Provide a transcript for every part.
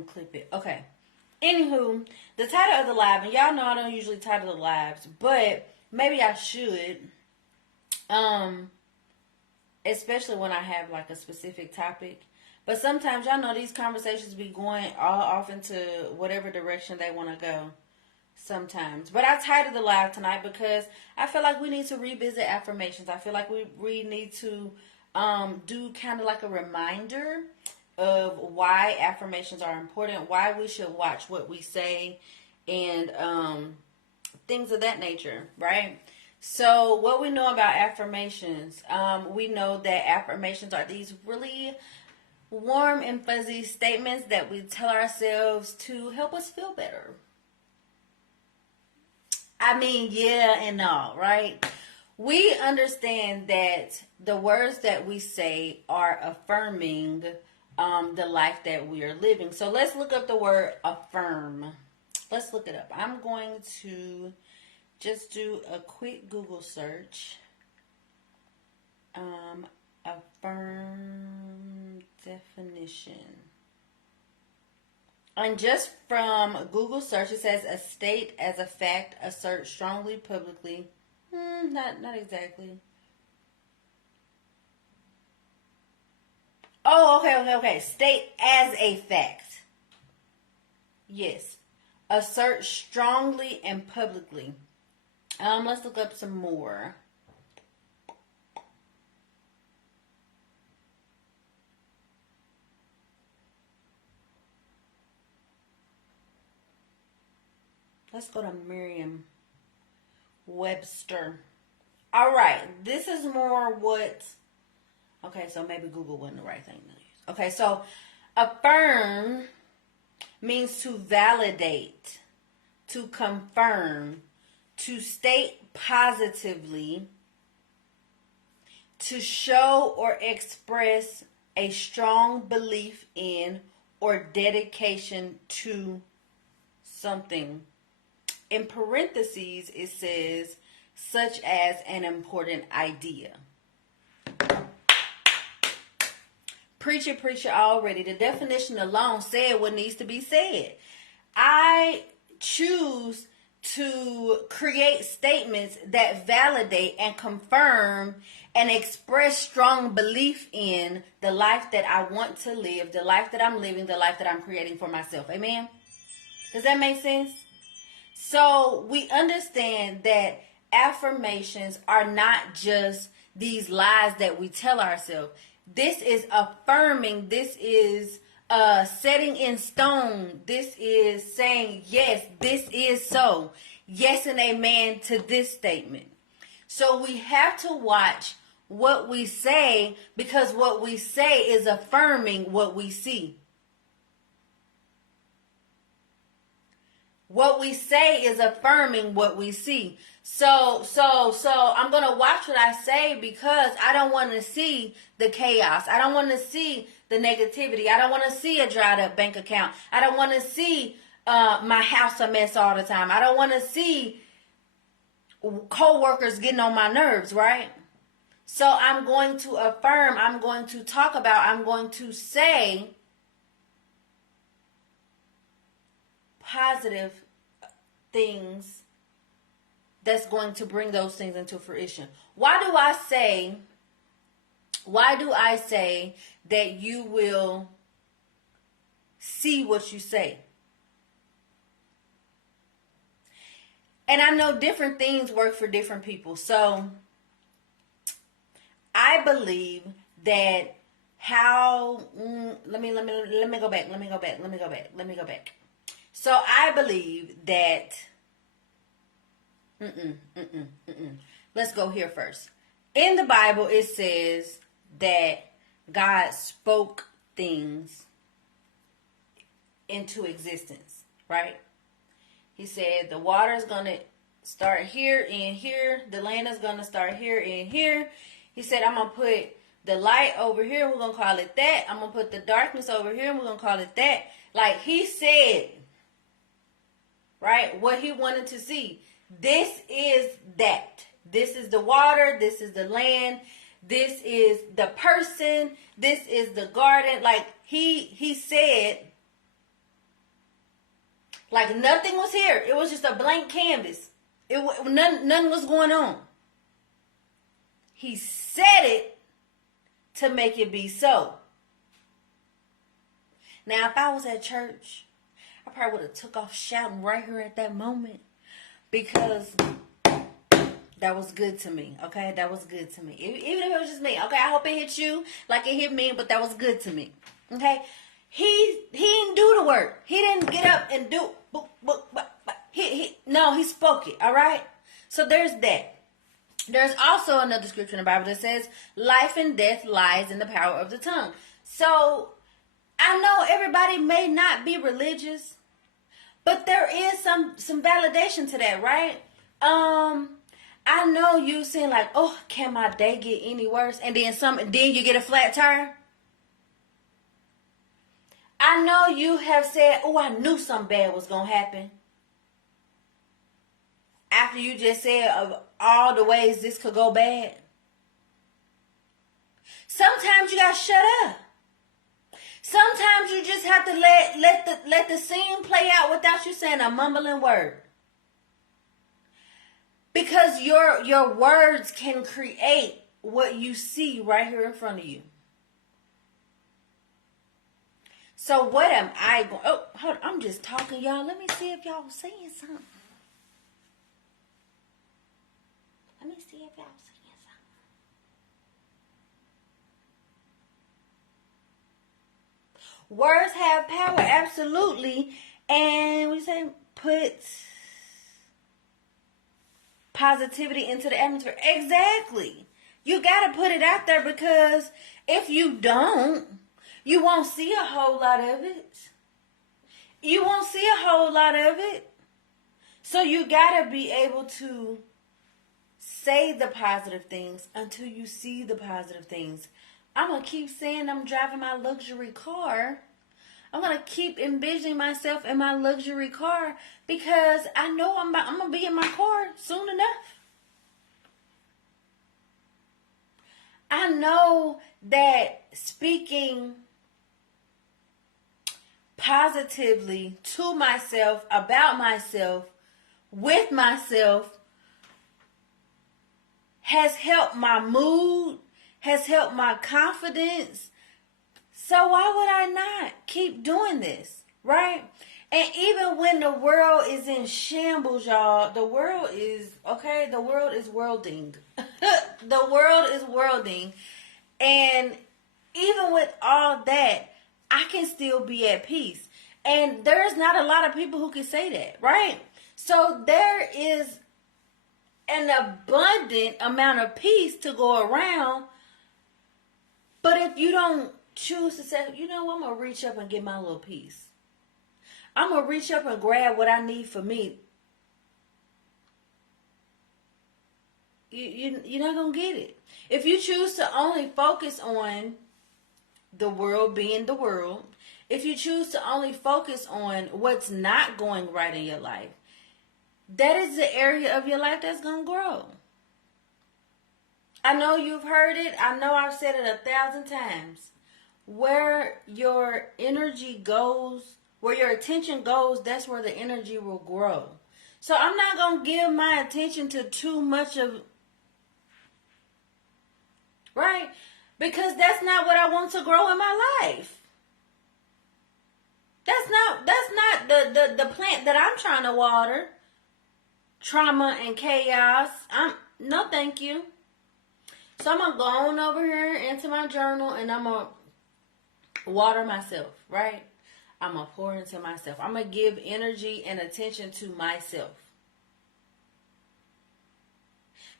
and clip it. Okay. Anywho, the title of the live, and y'all know I don't usually title the lives, but maybe I should. Especially when I have like a specific topic. But sometimes y'all know these conversations be going all off into whatever direction they want to go. Sometimes. But I titled the live tonight because I feel like we need to revisit affirmations. I feel like we need to do kind of like a reminder of why affirmations are important, why we should watch what we say, and things of that nature, right? So what we know about affirmations, we know that affirmations are these really warm and fuzzy statements that we tell ourselves to help us feel better. I mean, yeah and no, right? We understand that the words that we say are affirming the life that we are living. So let's look up the word affirm. Let's look it up. I'm going to just do a quick Google search. Affirm definition. And just from Google search, it says a state as a fact, assert strongly, publicly. Not exactly. Oh, okay. State as a fact. Yes. Assert strongly and publicly. Let's look up some more. Let's go to Merriam-Webster. All right, this is more what... Okay, so maybe Google wasn't the right thing to use. Okay, so affirm means to validate, to confirm, to state positively, to show or express a strong belief in or dedication to something. In parentheses, it says, such as an important idea. Preacher already. The definition alone said what needs to be said. I choose to create statements that validate and confirm and express strong belief in the life that I want to live, the life that I'm living, the life that I'm creating for myself. Amen? Does that make sense? So we understand that affirmations are not just these lies that we tell ourselves. This is affirming. This is setting in stone. This is saying, yes, this is so. Yes and amen to this statement. So we have to watch what we say, because what we say is affirming what we see. What we say is affirming what we see. So I'm going to watch what I say, because I don't want to see the chaos. I don't want to see the negativity. I don't want to see a dried up bank account. I don't want to see my house a mess all the time. I don't want to see co-workers getting on my nerves, right? So I'm going to affirm, I'm going to talk about, I'm going to say positive things that's going to bring those things into fruition. Why do I say that you will see what you say? And I know different things work for different people. So I believe that let me go back. So I believe that let's go here first. In the Bible, it says that God spoke things into existence, right? He said the water is going to start here and here. The land is going to start here and here. He said, I'm going to put the light over here. We're going to call it that. I'm going to put the darkness over here. And we're going to call it that. Like he said, right, what he wanted to see. This is that. This is the water. This is the land. This is the person. This is the garden. Like he said Like nothing was here. It was just a blank canvas. Nothing was going on. He said it to make it be so. Now, if I was at church, I probably would have took off shouting right here at that moment, because that was good to me. Okay, that was good to me. Even if it was just me. Okay, I hope it hit you like it hit me, but that was good to me. Okay, he didn't do the work. He didn't get up and do. He spoke it. All right. So there's that. There's also another scripture in the Bible that says, life and death lies in the power of the tongue. So I know everybody may not be religious, but there is some validation to that, right? I know you saying like, oh, can my day get any worse? And then you get a flat tire. I know you have said, oh, I knew something bad was going to happen. After you just said of all the ways this could go bad. Sometimes you got to shut up. Sometimes you just have to let the scene play out without you saying a mumbling word. Because your words can create what you see right here in front of you. So what am I going... Oh, hold on. I'm just talking, y'all. Let me see if y'all saying something. Let me see if y'all saying something. Words have power, absolutely. And we say put positivity into the atmosphere. Exactly. You got to put it out there, because if you don't, you won't see a whole lot of it. You won't see a whole lot of it. So you got to be able to say the positive things until you see the positive things. I'm going to keep saying I'm driving my luxury car. I'm going to keep envisioning myself in my luxury car, because I know I'm going to be in my car soon enough. I know that speaking positively to myself, about myself, with myself, has helped my mood, has helped my confidence. So why would I not keep doing this, right? And even when the world is in shambles, y'all, the world is worlding. The world is worlding. And even with all that, I can still be at peace. And there's not a lot of people who can say that, right? So there is an abundant amount of peace to go around. But if you don't choose to say, you know what, I'm going to reach up and get my little piece. I'm going to reach up and grab what I need for me. You're not going to get it. If you choose to only focus on the world being the world, if you choose to only focus on what's not going right in your life, that is the area of your life that's going to grow. I know you've heard it. I know I've said it 1,000 times. Where your energy goes, where your attention goes, that's where the energy will grow. So I'm not going to give my attention to too much of, right? Because that's not what I want to grow in my life. That's not the plant that I'm trying to water. Trauma and chaos. No, thank you. So I'm going to go on over here into my journal, and I'm going to water myself, right? I'm going to pour into myself. I'm going to give energy and attention to myself.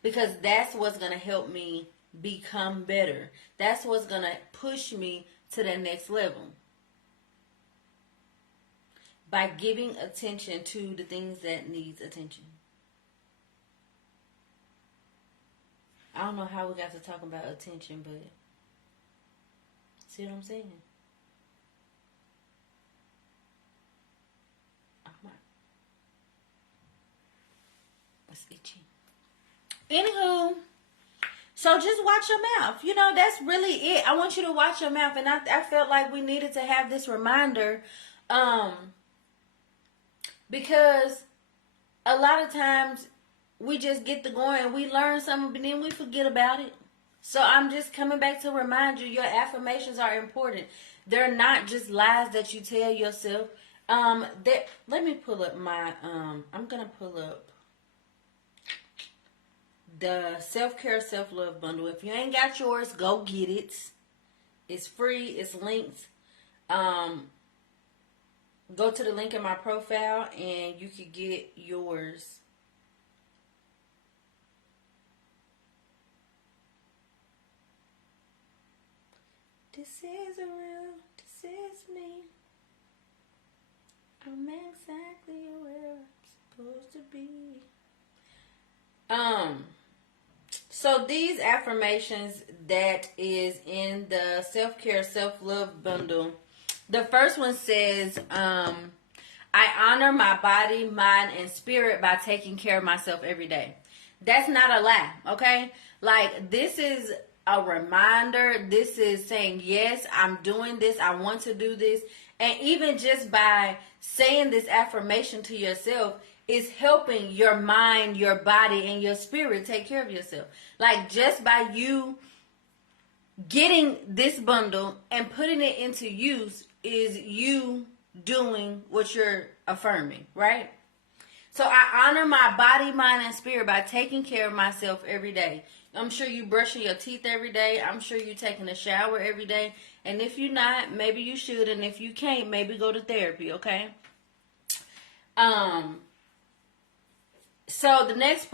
Because that's what's going to help me become better. That's what's going to push me to the next level. By giving attention to the things that needs attention. I don't know how we got to talk about attention, but see what I'm saying? It's itchy. Anywho, so just watch your mouth. You know, that's really it. I want you to watch your mouth. And I felt like we needed to have this reminder Because a lot of times we just get to going and we learn something, but then we forget about it. So I'm just coming back to remind you, your affirmations are important. They're not just lies that you tell yourself. Let me pull up my I'm gonna pull up the self-care, self-love bundle. If you ain't got yours, go get it. It's free, it's linked. Go to the link in my profile and you can get yours. This is this is me. I'm exactly where I'm supposed to be. So these affirmations that is in the self-care, self-love bundle. The first one says, I honor my body, mind, and spirit by taking care of myself every day. That's not a lie, okay? Like, this is a reminder. This is saying, yes, I'm doing this. I want to do this. And even just by saying this affirmation to yourself is helping your mind, your body, and your spirit take care of yourself. Like, just by you getting this bundle and putting it into use is you doing what you're affirming, right? So I honor my body, mind, and spirit by taking care of myself every day. I'm sure you brushing your teeth every day. I'm sure you taking a shower every day. And if you're not, maybe you should. And if you can't, maybe go to therapy, okay? So the next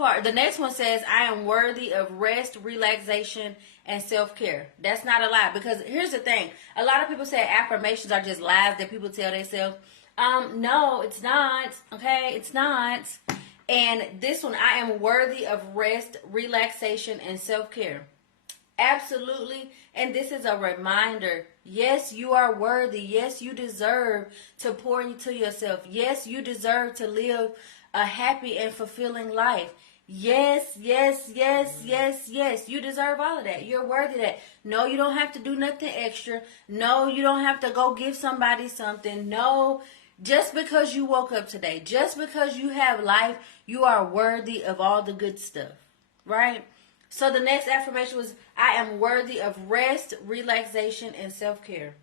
one says, I am worthy of rest, relaxation, and self-care. That's not a lie. Because here's the thing. A lot of people say affirmations are just lies that people tell themselves. No, it's not. Okay, it's not. And this one, I am worthy of rest, relaxation, and self-care. Absolutely. And this is a reminder. Yes, you are worthy. Yes, you deserve to pour into yourself. Yes, you deserve to live a happy and fulfilling life. Yes, yes, yes, yes, yes. You deserve all of that. You're worthy of that. No, you don't have to do nothing extra. No, you don't have to go give somebody something. No, just because you woke up today, just because you have life, you are worthy of all the good stuff, right? So the next affirmation was, I am worthy of rest, relaxation, and self-care.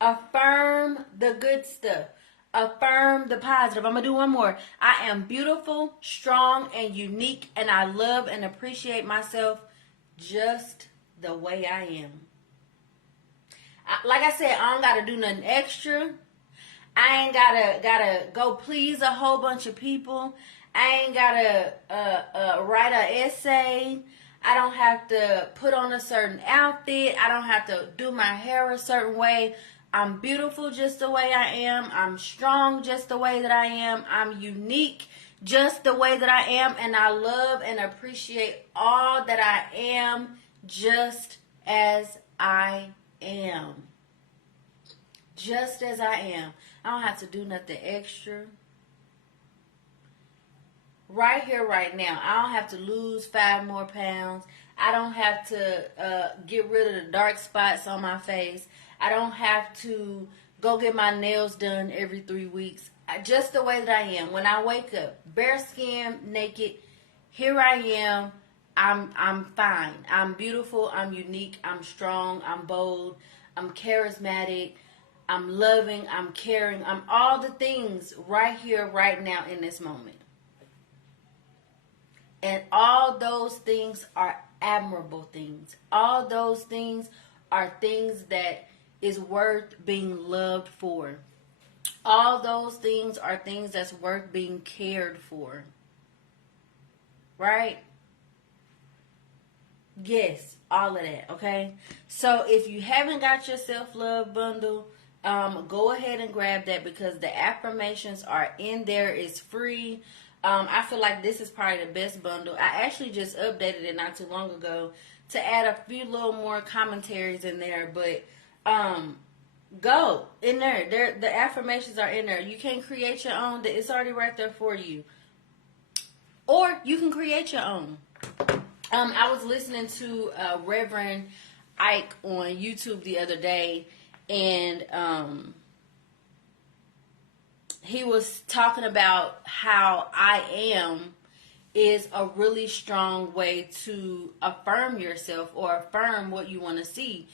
Affirm the good stuff. Affirm the positive. I'm going to do one more. I am beautiful, strong, and unique, and I love and appreciate myself just the way I am. Like I said, I don't got to do nothing extra. I ain't gotta go please a whole bunch of people. I ain't gotta write an essay. I don't have to put on a certain outfit. I don't have to do my hair a certain way. I'm beautiful just the way I am. I'm strong just the way that I am. I'm unique just the way that I am. And I love and appreciate all that I am just as I am. Just as I am. I don't have to do nothing extra. Right here, right now. I don't have to lose 5 more pounds. I don't have to get rid of the dark spots on my face. I don't have to go get my nails done every 3 weeks. Just the way that I am. When I wake up, bare skin, naked, here I am. I'm fine. I'm beautiful. I'm unique. I'm strong. I'm bold. I'm charismatic. I'm loving. I'm caring. I'm all the things right here, right now in this moment. And all those things are admirable things. All those things are things that is worth being loved for. All those things are things that's worth being cared for. Right? Yes, all of that, okay? So if you haven't got your self-love bundle, go ahead and grab that because the affirmations are in there. It's free. I feel like this is probably the best bundle. I actually just updated it not too long ago to add a few little more commentaries in there, but go in there. The affirmations are in there. You can't create your own. It's already right there for you. Or you can create your own. I was listening to Reverend Ike on YouTube the other day, and he was talking about how I am is a really strong way to affirm yourself or affirm what you want to see.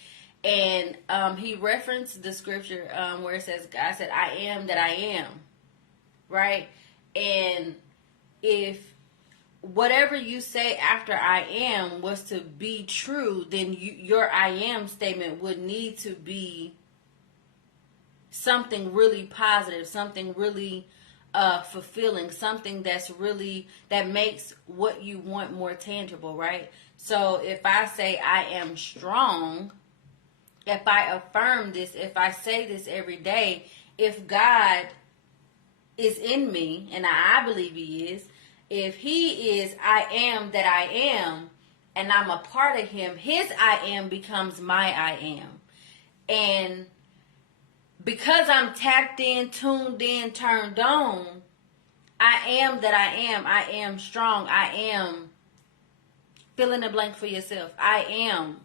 And he referenced the scripture where it says, God said, I am that I am. Right? And if whatever you say after I am was to be true, then your I am statement would need to be something really positive, something really fulfilling, something that makes what you want more tangible, right? So if I say I am strong, if I affirm this, if I say this every day, if God is in me, and I believe he is, if he is I am that I am, and I'm a part of him, his I am becomes my I am. And because I'm tapped in, tuned in, turned on, I am that I am strong, I am, fill in the blank for yourself, I am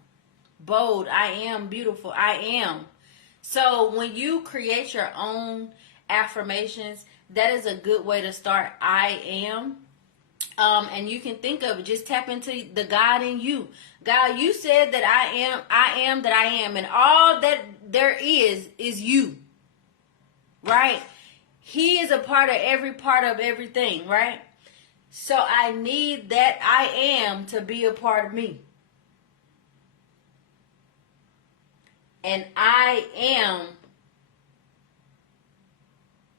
bold, I am beautiful, I am. So when you create your own affirmations, that is a good way to start I am. And you can think of it, just tap into the God in you. God, you said that I am that I am, and all that there is you, right? He is a part of everything, right? So I need that I am to be a part of me. And I am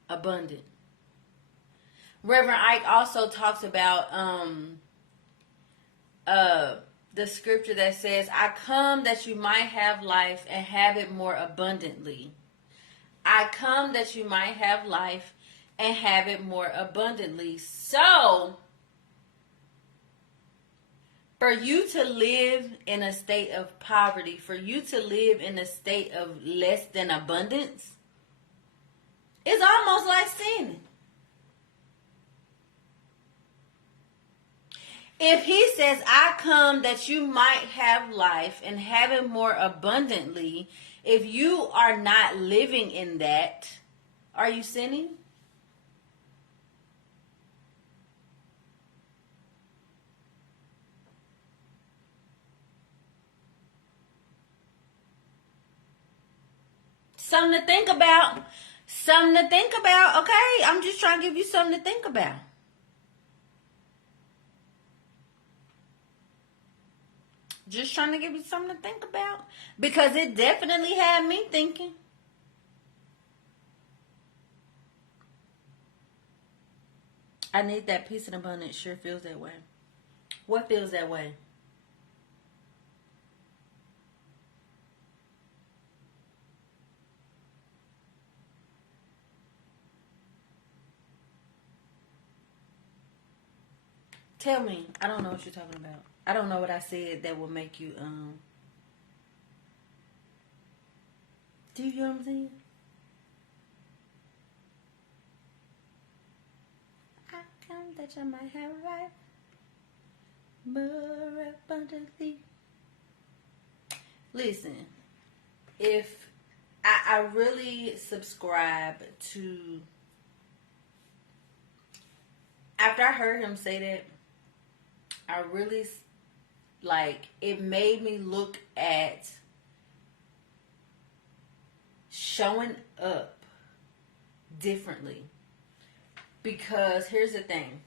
abundant. Reverend Ike also talks about the scripture that says, I come that you might have life and have it more abundantly. I come that you might have life and have it more abundantly. So, for you to live in a state of poverty, for you to live in a state of less than abundance, it's almost like sinning. If he says, I come that you might have life and have it more abundantly, if you are not living in that, are you sinning? Something to think about. Something to think about, okay? I'm just trying to give you something to think about. Just trying to give you something to think about. Because it definitely had me thinking. I need that peace and abundance. Sure feels that way. What feels that way? Tell me. I don't know what you're talking about. I don't know what I said that will make you, do you know what I'm saying? I come that you might have life more abundantly. Listen, if I really subscribe to, after I heard him say that, I really, it made me look at showing up differently. Because here's the thing.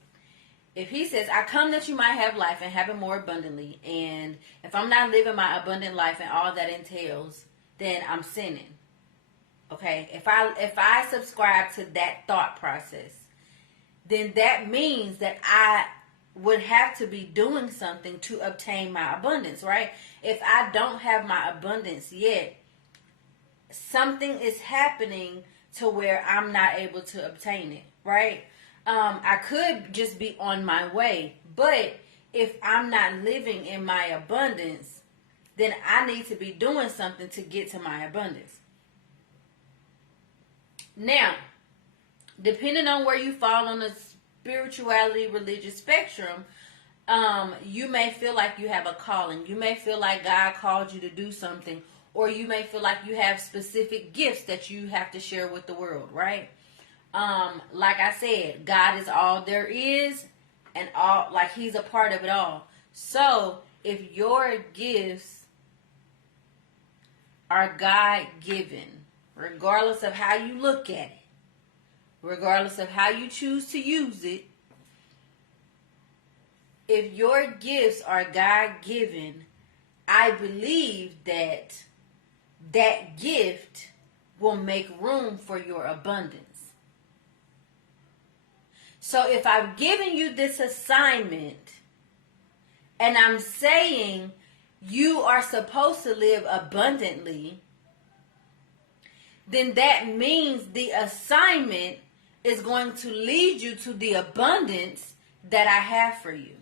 If he says, I come that you might have life and have it more abundantly, and if I'm not living my abundant life and all that entails, then I'm sinning. Okay? If I subscribe to that thought process, then that means that I would have to be doing something to obtain my abundance, right? If I don't have my abundance yet, something is happening to where I'm not able to obtain it, right? I could just be on my way, but if I'm not living in my abundance, then I need to be doing something to get to my abundance. Now, depending on where you fall on the spirituality, religious spectrum, you may feel like you have a calling. You may feel like God called you to do something, or you may feel like you have specific gifts that you have to share with the world, right? Like I said, God is all there is, and all, like, He's a part of it all. So if your gifts are God given, regardless of how you look at it, regardless of how you choose to use it, if your gifts are God given, I believe that that gift will make room for your abundance. So if I've given you this assignment and I'm saying you are supposed to live abundantly, then that means the assignment is going to lead you to the abundance that I have for you.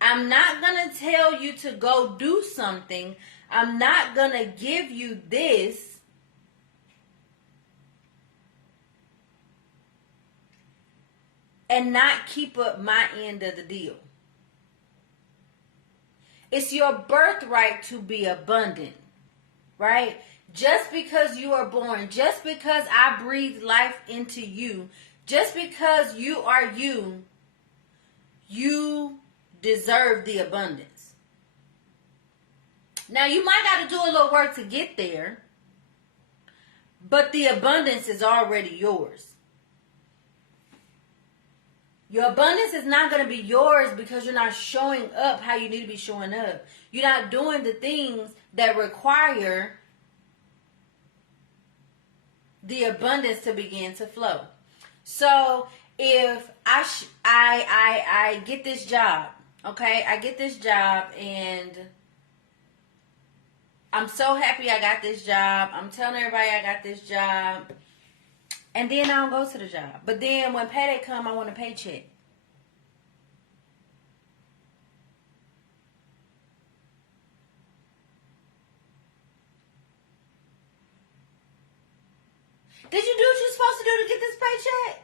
I'm not going to tell you to go do something. I'm not going to give you this and not keep up my end of the deal. It's your birthright to be abundant, right? Just because you are born, just because I breathe life into you, just because you are you, you deserve the abundance. Now, you might got to do a little work to get there, but the abundance is already yours. Your abundance is not going to be yours because you're not showing up how you need to be showing up. You're not doing the things that require the abundance to begin to flow. So if I get this job, okay, I get this job and I'm so happy I got this job. I'm telling everybody I got this job. And then I don't go to the job. But then when payday come, I want a paycheck. Did you do what you're supposed to do to get this paycheck?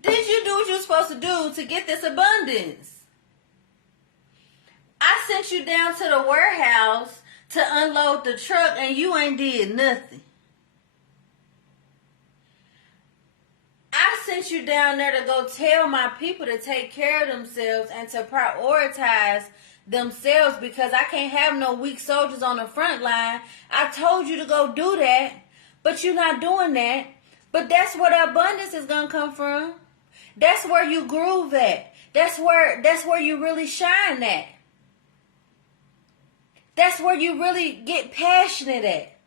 Did you do what you were supposed to do to get this abundance? I sent you down to the warehouse to unload the truck and you ain't did nothing. I sent you down there to go tell my people to take care of themselves and to prioritize themselves because I can't have no weak soldiers on the front line. I told you to go do that, but you're not doing that. But that's where the abundance is going to come from. That's where you groove at. That's where you really shine at. That's where you really get passionate at.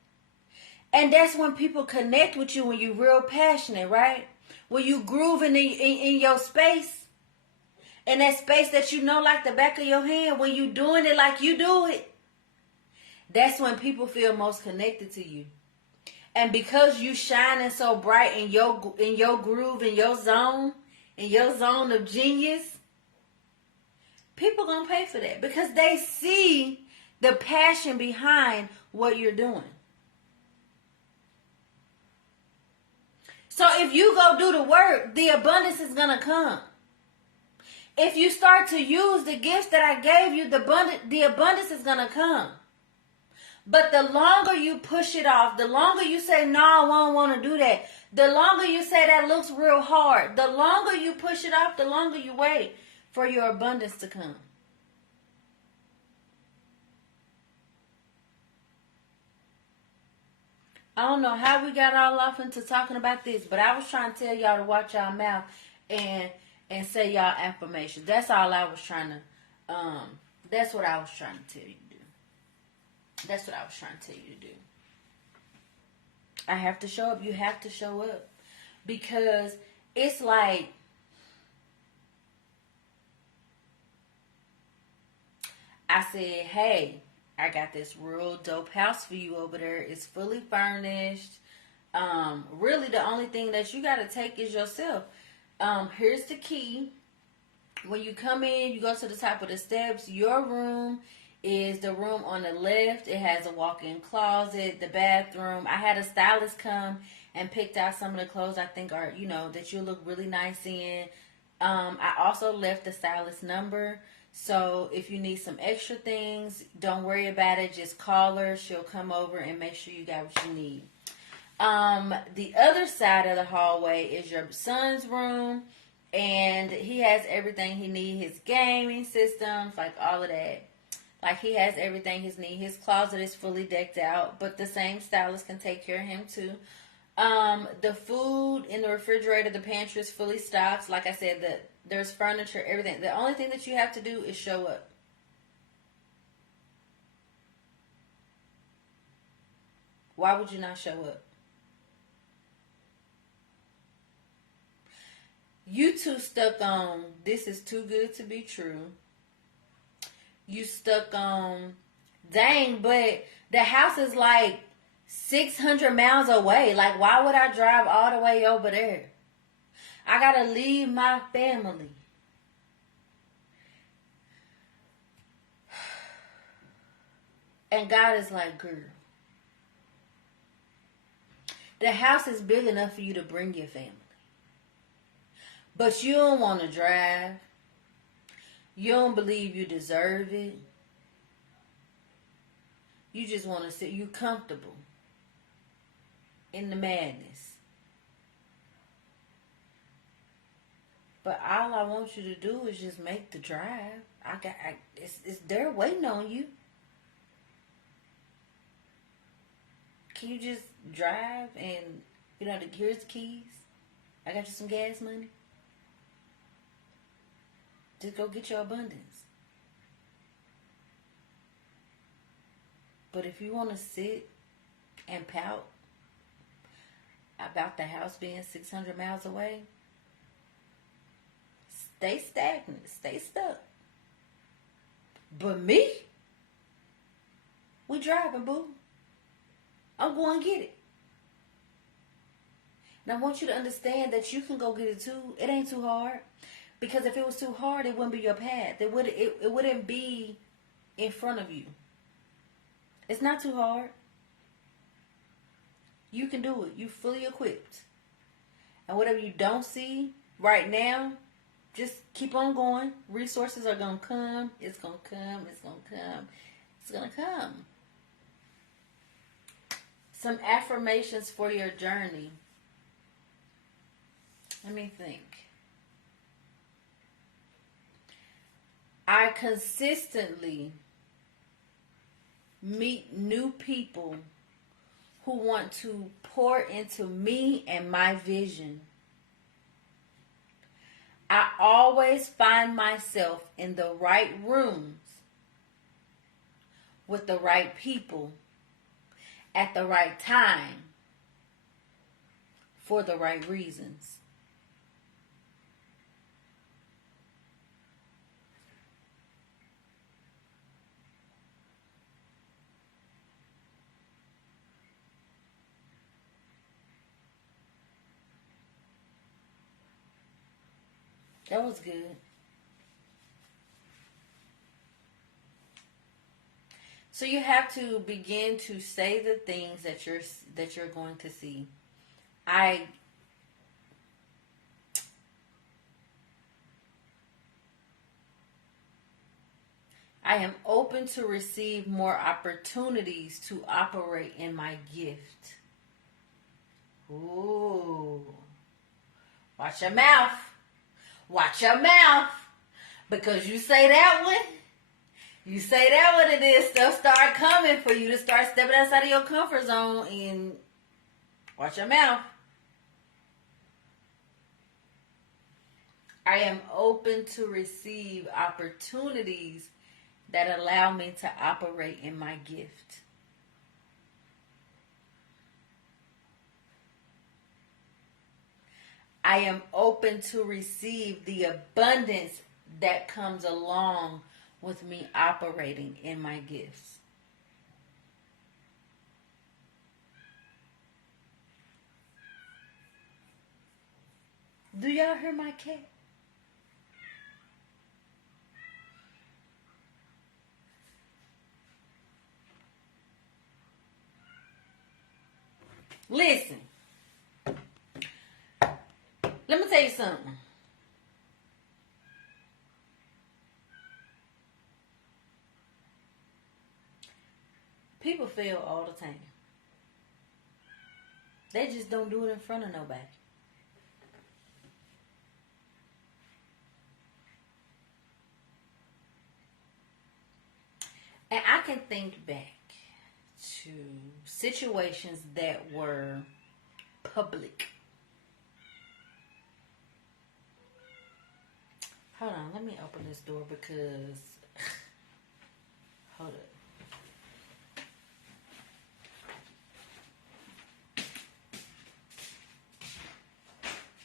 And that's when people connect with you when you're real passionate, right? When you grooving in your space. In that space that you know like the back of your hand. When you doing it like you do it. That's when people feel most connected to you. And because you shining so bright in your groove, in your zone of genius, people gonna pay for that. Because they see the passion behind what you're doing. So if you go do the work, the abundance is going to come. If you start to use the gifts that I gave you, the abundance is going to come. But the longer you push it off, the longer you say, no, I don't want to do that. The longer you say that looks real hard. The longer you push it off, the longer you wait for your abundance to come. I don't know how we got all off into talking about this, but I was trying to tell y'all to watch y'all mouth and say y'all affirmations. That's all I was trying to, that's what I was trying to tell you to do. That's what I was trying to tell you to do. I have to show up. You have to show up. Because it's like, I said, hey, I got this real dope house for you over there. It's fully furnished. Really, the only thing that you got to take is yourself. Here's the key. When you come in, you go to the top of the steps. Your room is the room on the left. It has a walk-in closet, the bathroom. I had a stylist come and picked out some of the clothes I think are, that you look really nice in. I also left the stylist number So if you need some extra things, don't worry about it. Just call her. She'll come over and make sure you got what you need. The other side of the hallway is your son's room, and he has everything he needs. His gaming systems, like all of that. Like he has everything he needs. His closet is fully decked out, but the same stylist can take care of him too. The food in the refrigerator, the pantry is fully stocked. Like I said, there's furniture, everything. The only thing that you have to do is show up. Why would you not show up? You two stuck on this is too good to be true. You stuck on dang, but the house is like 600 miles away. Like, why would I drive all the way over there? I gotta leave my family. And God is like, girl, the house is big enough for you to bring your family. But you don't want to drive. You don't believe you deserve it. You just want to sit. You comfortable in the madness. But all I want you to do is just make the drive. It's they're waiting on you. Can you just drive and here's the keys. I got you some gas money. Just go get your abundance. But if you want to sit and pout about the house being 600 miles away, stay stagnant, stay stuck. But me, we driving, boo. I'm going to get it. And I want you to understand that you can go get it too. It ain't too hard. Because if it was too hard, it wouldn't be your path. It wouldn't be in front of you. It's not too hard. You can do it. You're fully equipped. And whatever you don't see right now, just keep on going. Resources are going to come. It's going to come. It's going to come. It's going to come. Some affirmations for your journey. Let me think. I consistently meet new people who want to pour into me and my vision. I always find myself in the right rooms with the right people at the right time for the right reasons. That was good. So you have to begin to say the things that you're going to see. I am open to receive more opportunities to operate in my gift. Ooh. Watch your mouth. Watch your mouth. Because you say that one, and then stuff start coming for you to start stepping outside of your comfort zone, and watch your mouth. I am open to receive opportunities that allow me to operate in my gift. I am open to receive the abundance that comes along with me operating in my gifts. Do y'all hear my cat? Listen. Let me tell you something. People fail all the time. They just don't do it in front of nobody. And I can think back to situations that were public. Hold on, let me open this door because hold up.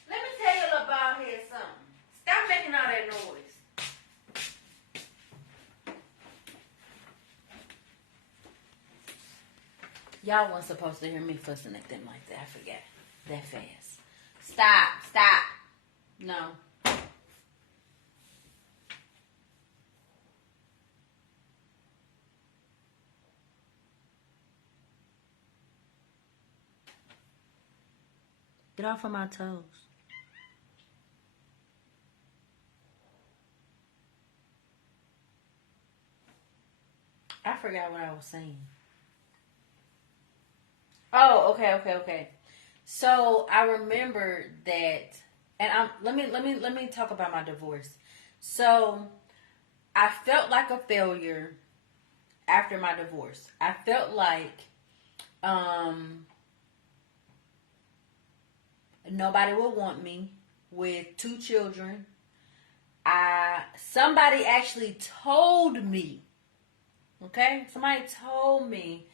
Let me tell you about here something. Stop making all that noise. Y'all weren't supposed to hear me fussing at them like that. I forgot. That fast. Stop. No. Get off of my toes. I forgot what I was saying. Oh, okay. So I remember that, and let me talk about my divorce. So I felt like a failure after my divorce. I felt like nobody would want me with 2 children. Somebody actually told me, okay? Somebody told me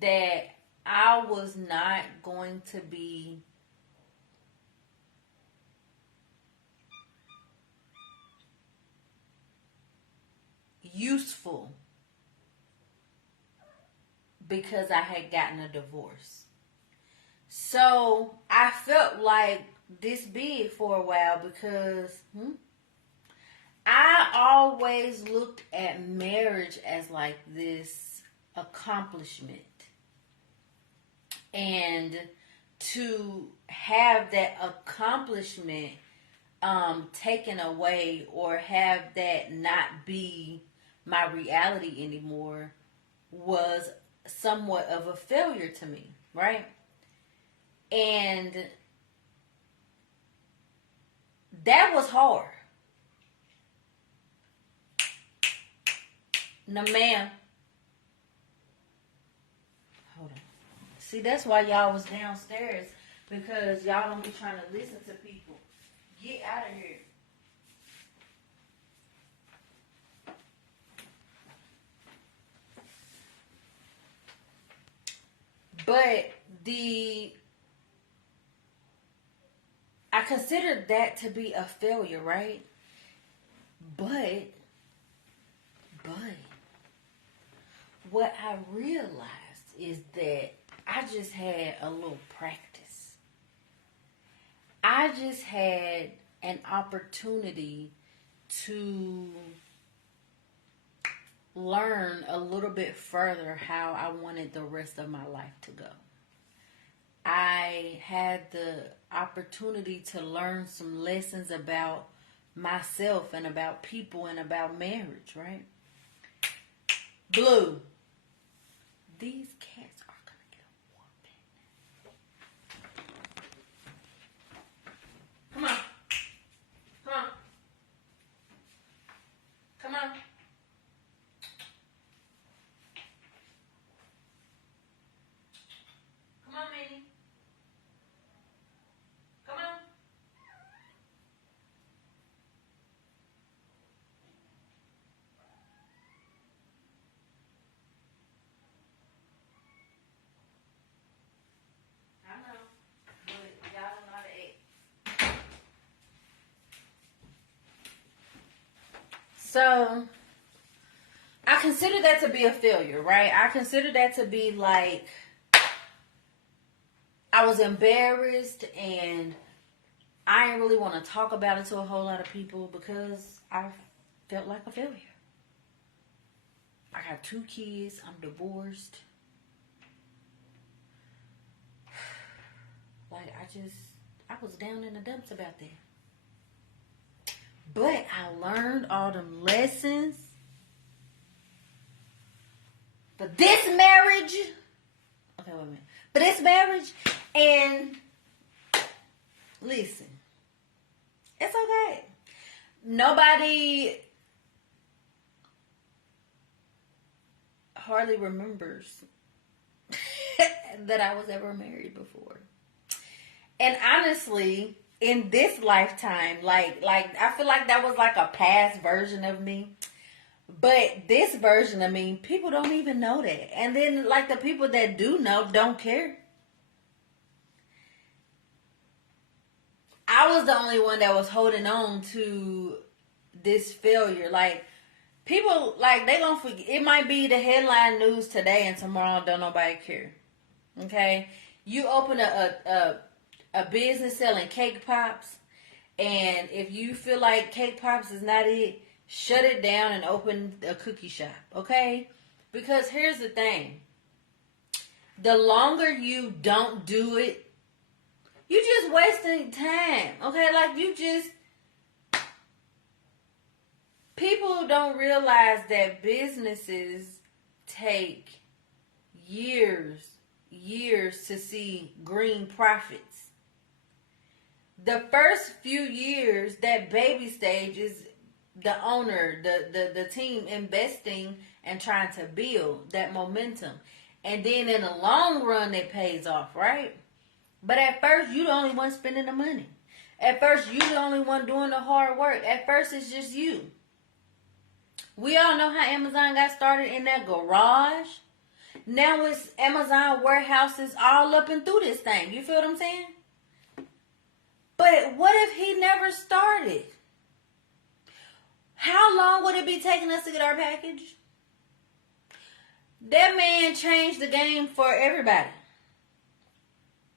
that I was not going to be useful because I had gotten a divorce. So I felt like this big for a while because I always looked at marriage as like this accomplishment. And to have that accomplishment taken away or have that not be my reality anymore was somewhat of a failure to me, right? And that was hard. No, ma'am. Hold on. See, that's why y'all was downstairs, because y'all don't be trying to listen to people. Get out of here. But I considered that to be a failure, right? But what I realized is that I just had a little practice. I just had an opportunity to learn a little bit further how I wanted the rest of my life to go. I had the opportunity to learn some lessons about myself and about people and about marriage, right? Blue. These cats are going to get a whooping. Come on. Come on. Come on, Minnie. Come on. I know. But y'all don't know how to act. So, I consider that to be a failure, right? I consider that to be like, I was embarrassed and I didn't really want to talk about it to a whole lot of people because I felt like a failure. I got 2 kids. I'm divorced. Like, I was down in the dumps about that. But I learned all them lessons. for this marriage. Okay, wait a minute. For this marriage, and listen, it's okay. Nobody hardly remembers that I was ever married before. And honestly, in this lifetime, like I feel like that was like a past version of me. But this version of me, people don't even know that. And then like the people that do know don't care. I was the only one that was holding on to this failure. Like people, like they gonna forget. It might be the headline news today, and tomorrow don't nobody care. Okay, you open a business selling cake pops, and if you feel like cake pops is not it, shut it down and open a cookie shop. Okay, because here's the thing: the longer you don't do it, you just wasting time. Okay, like you just people don't realize that businesses take years to see green profits. The first few years, that baby stage is the owner, the team investing and trying to build that momentum. And then in the long run, it pays off, right? But at first, you the only one spending the money. At first, you the only one doing the hard work. At first, it's just you. We all know how Amazon got started in that garage. Now it's Amazon warehouses all up and through this thing. You feel what I'm saying? But what if he never started? How long would it be taking us to get our package? That man changed the game for everybody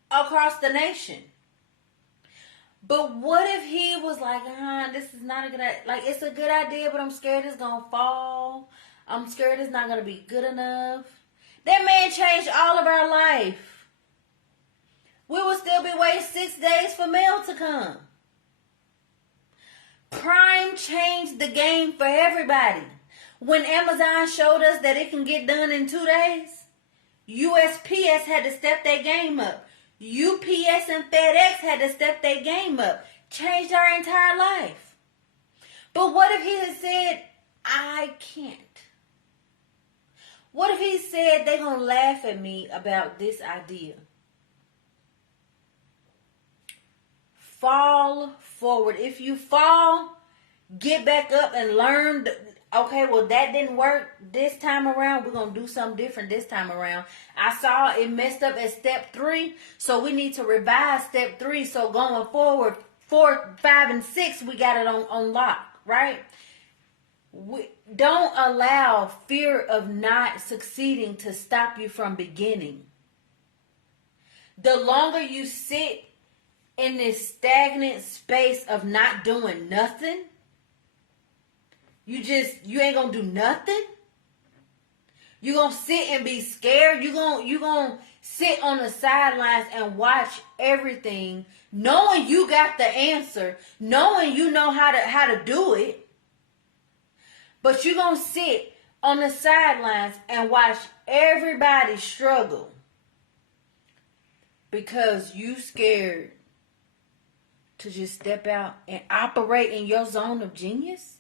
across the nation. But what if he was like, this is not a good idea. Like, it's a good idea, but I'm scared it's going to fall. I'm scared it's not going to be good enough. That man changed all of our life. We would still be waiting 6 days for mail to come. Prime changed the game for everybody. When Amazon showed us that it can get done in 2 days, USPS had to step their game up. UPS and FedEx had to step their game up. Changed our entire life. But what if he had said, I can't? What if he said they're going to laugh at me about this idea? Fall forward. If you fall, get back up and learn. Okay, well, that didn't work this time around. We're going to do something different this time around. I saw it messed up at step 3, so we need to revise step 3. So going forward, 4, 5, and 6, we got it on lock, right? We don't allow fear of not succeeding to stop you from beginning. The longer you sit in this stagnant space of not doing nothing, you ain't gonna do nothing. You gonna sit and be scared. You gonna sit on the sidelines and watch everything, knowing you got the answer, knowing you know how to do it. But you gonna sit on the sidelines and watch everybody struggle because you scared to just step out and operate in your zone of genius?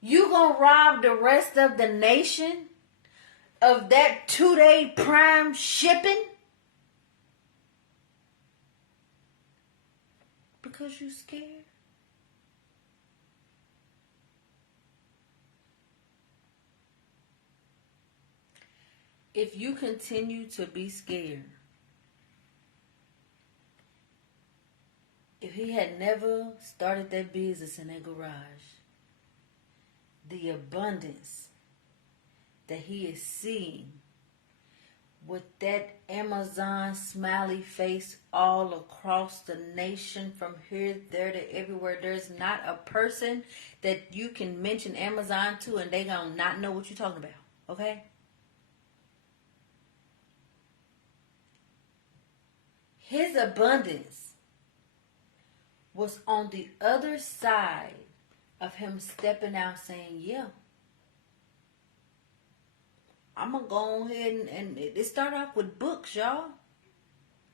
You gonna rob the rest of the nation of that 2-day prime shipping? Because you scared? If you continue to be scared, if he had never started that business in that garage, the abundance that he is seeing with that Amazon smiley face all across the nation, from here, there, to everywhere. There's not a person that you can mention Amazon to and they gonna not know what you're talking about, okay? His abundance was on the other side of him stepping out saying, yeah, I'm gonna go ahead and it started off with books, y'all.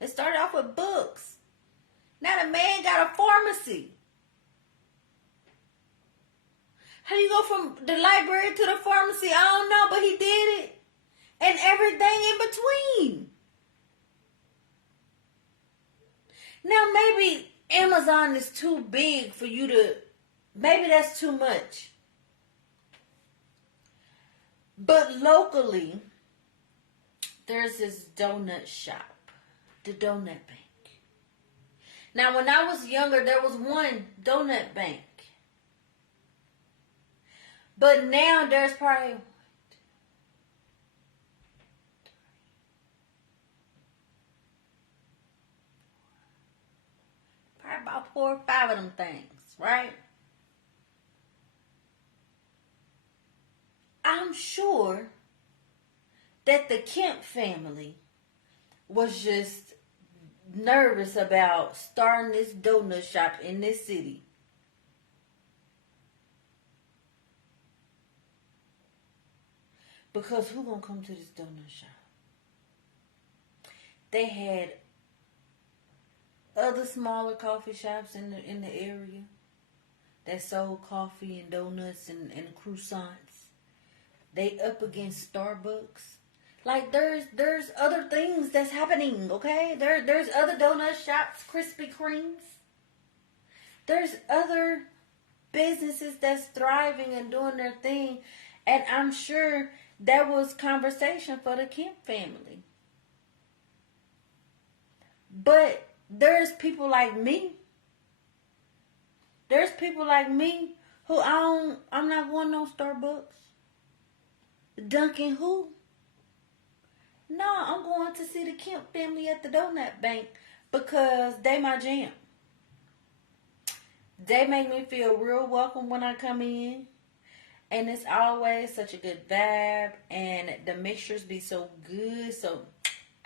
It started off with books. Now the man got a pharmacy. How do you go from the library to the pharmacy? I don't know, but he did it. And everything in between. Now maybe Amazon is too big for you to, maybe that's too much. But locally, there's this donut shop, the Donut Bank. Now when I was younger, there was one donut bank. But now there's probably about 4 or 5 of them things, right? I'm sure that the Kemp family was just nervous about starting this donut shop in this city. Because who gonna come to this donut shop? They had other smaller coffee shops in the area that sold coffee and donuts and croissants. They up against Starbucks. Like there's other things that's happening, okay? There's other donut shops, Krispy Kremes. There's other businesses that's thriving and doing their thing. And I'm sure there was conversation for the Kemp family. But there's people like me. There's people like me who I'm not going no Starbucks. Dunkin' who? No, I'm going to see the Kemp family at the Donut Bank because they my jam. They make me feel real welcome when I come in. And it's always such a good vibe. And the mixtures be so good. So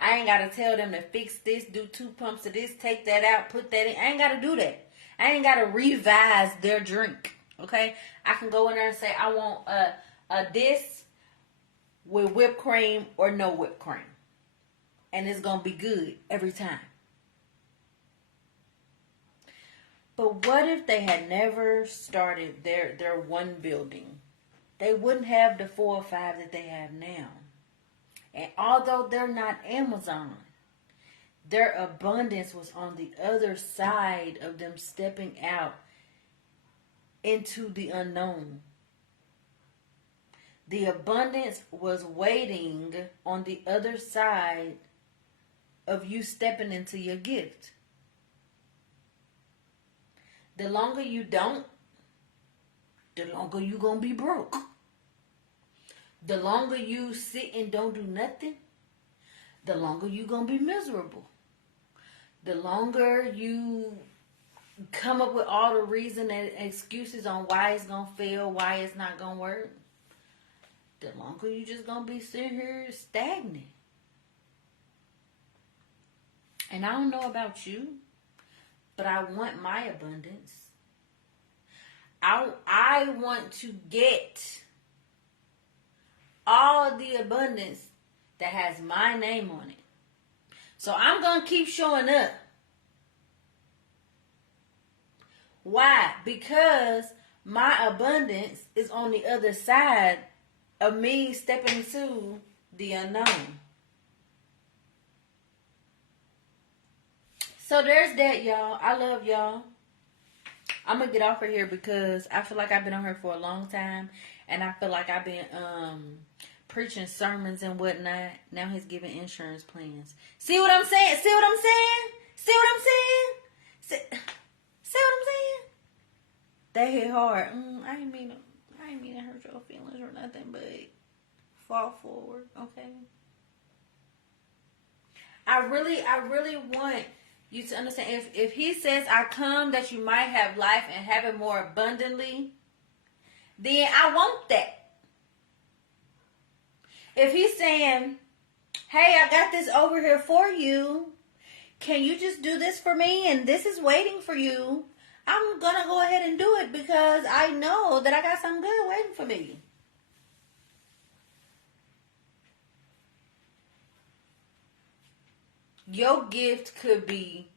I ain't got to tell them to fix this, do 2 pumps of this, take that out, put that in. I ain't got to do that. I ain't got to revise their drink. Okay? I can go in there and say, I want a this with whipped cream or no whipped cream. And it's going to be good every time. But what if they had never started their one building? They wouldn't have the 4 or 5 that they have now. And although they're not Amazon, their abundance was on the other side of them stepping out into the unknown. The abundance was waiting on the other side of you stepping into your gift. The longer you don't, the longer you gonna be broke. The longer you sit and don't do nothing, the longer you gonna be miserable. The longer you come up with all the reason and excuses on why it's gonna fail, why it's not gonna work, the longer you just gonna be sitting here stagnant. And I don't know about you, but I want my abundance. I want to get all the abundance that has my name on it. So I'm going to keep showing up. Why? Because my abundance is on the other side of me stepping into the unknown. So there's that, y'all. I love y'all. I'm going to get off of here because I feel like I've been on here for a long time. And I feel like I've been preaching sermons and whatnot. Now he's giving insurance plans. See what I'm saying? See what I'm saying? See what I'm saying? See what I'm saying? That hit hard. I ain't mean to hurt your feelings or nothing, but fall forward, okay? I really want you to understand, if he says, I come that you might have life and have it more abundantly, then I want that. If he's saying, hey, I got this over here for you, can you just do this for me and this is waiting for you, I'm going to go ahead and do it because I know that I got something good waiting for me. Your gift could be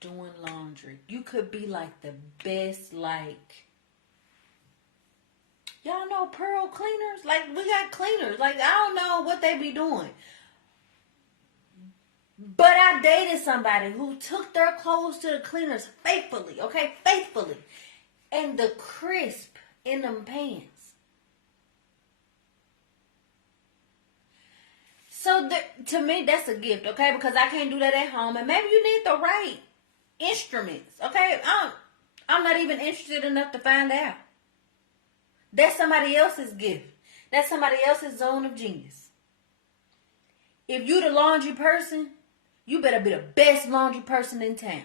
doing laundry. You could be like the best, like, y'all know Pearl cleaners? Like, we got cleaners. Like, I don't know what they be doing. But I dated somebody who took their clothes to the cleaners faithfully, okay? Faithfully. And the crisp in them pants. So, to me, that's a gift, okay? Because I can't do that at home. And maybe you need the right instruments, okay? I'm not even interested enough to find out. That's somebody else's gift. That's somebody else's zone of genius. If you the laundry person, you better be the best laundry person in town.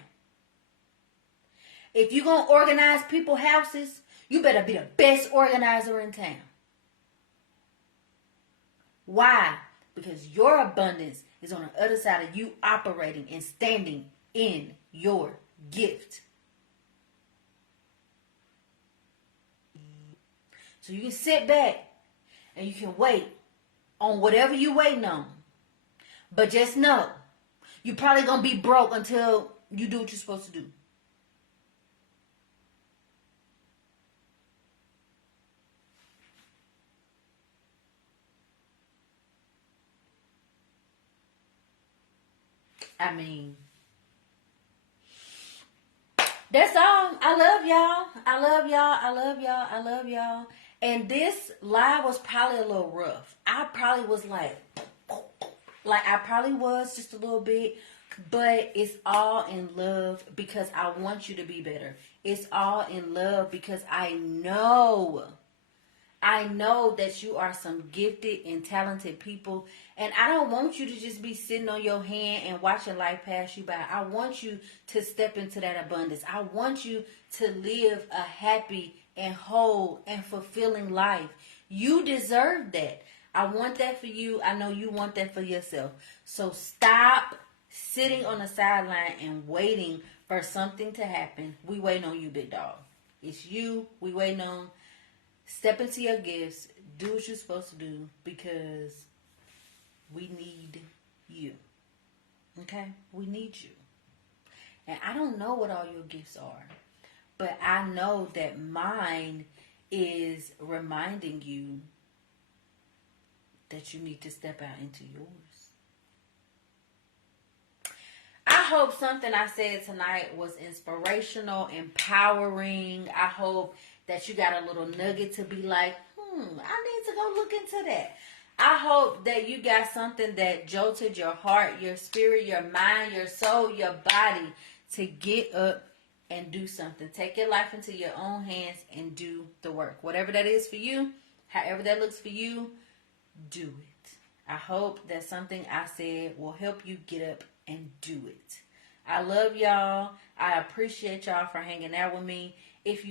If you gonna organize people's houses, you better be the best organizer in town. Why? Because your abundance is on the other side of you operating and standing in your gift. So you can sit back and you can wait on whatever you're waiting on. But just know, you're probably going to be broke until you do what you're supposed to do. I mean, that's all. I love y'all. I love y'all. I love y'all. I love y'all. And this live was probably a little rough. I probably was like I probably was just a little bit, but it's all in love because I want you to be better. It's all in love because I know that you are some gifted and talented people. And I don't want you to just be sitting on your hand and watching life pass you by. I want you to step into that abundance. I want you to live a happy and whole and fulfilling life. You deserve that. I want that for you. I know you want that for yourself. So stop sitting on the sideline and waiting for something to happen. We waiting on you, big dog. It's you. We waiting on. Step into your gifts. Do what you're supposed to do because we need you. Okay? We need you. And I don't know what all your gifts are, but I know that mine is reminding you that you need to step out into yours. I hope something I said tonight was inspirational, empowering. I hope that you got a little nugget to be like, I need to go look into that. I hope that you got something that jolted your heart, your spirit, your mind, your soul, your body to get up and do something. Take your life into your own hands and do the work. Whatever that is for you, however that looks for you, do it. I hope that something I said will help you get up and do it. I love y'all. I appreciate y'all for hanging out with me. If you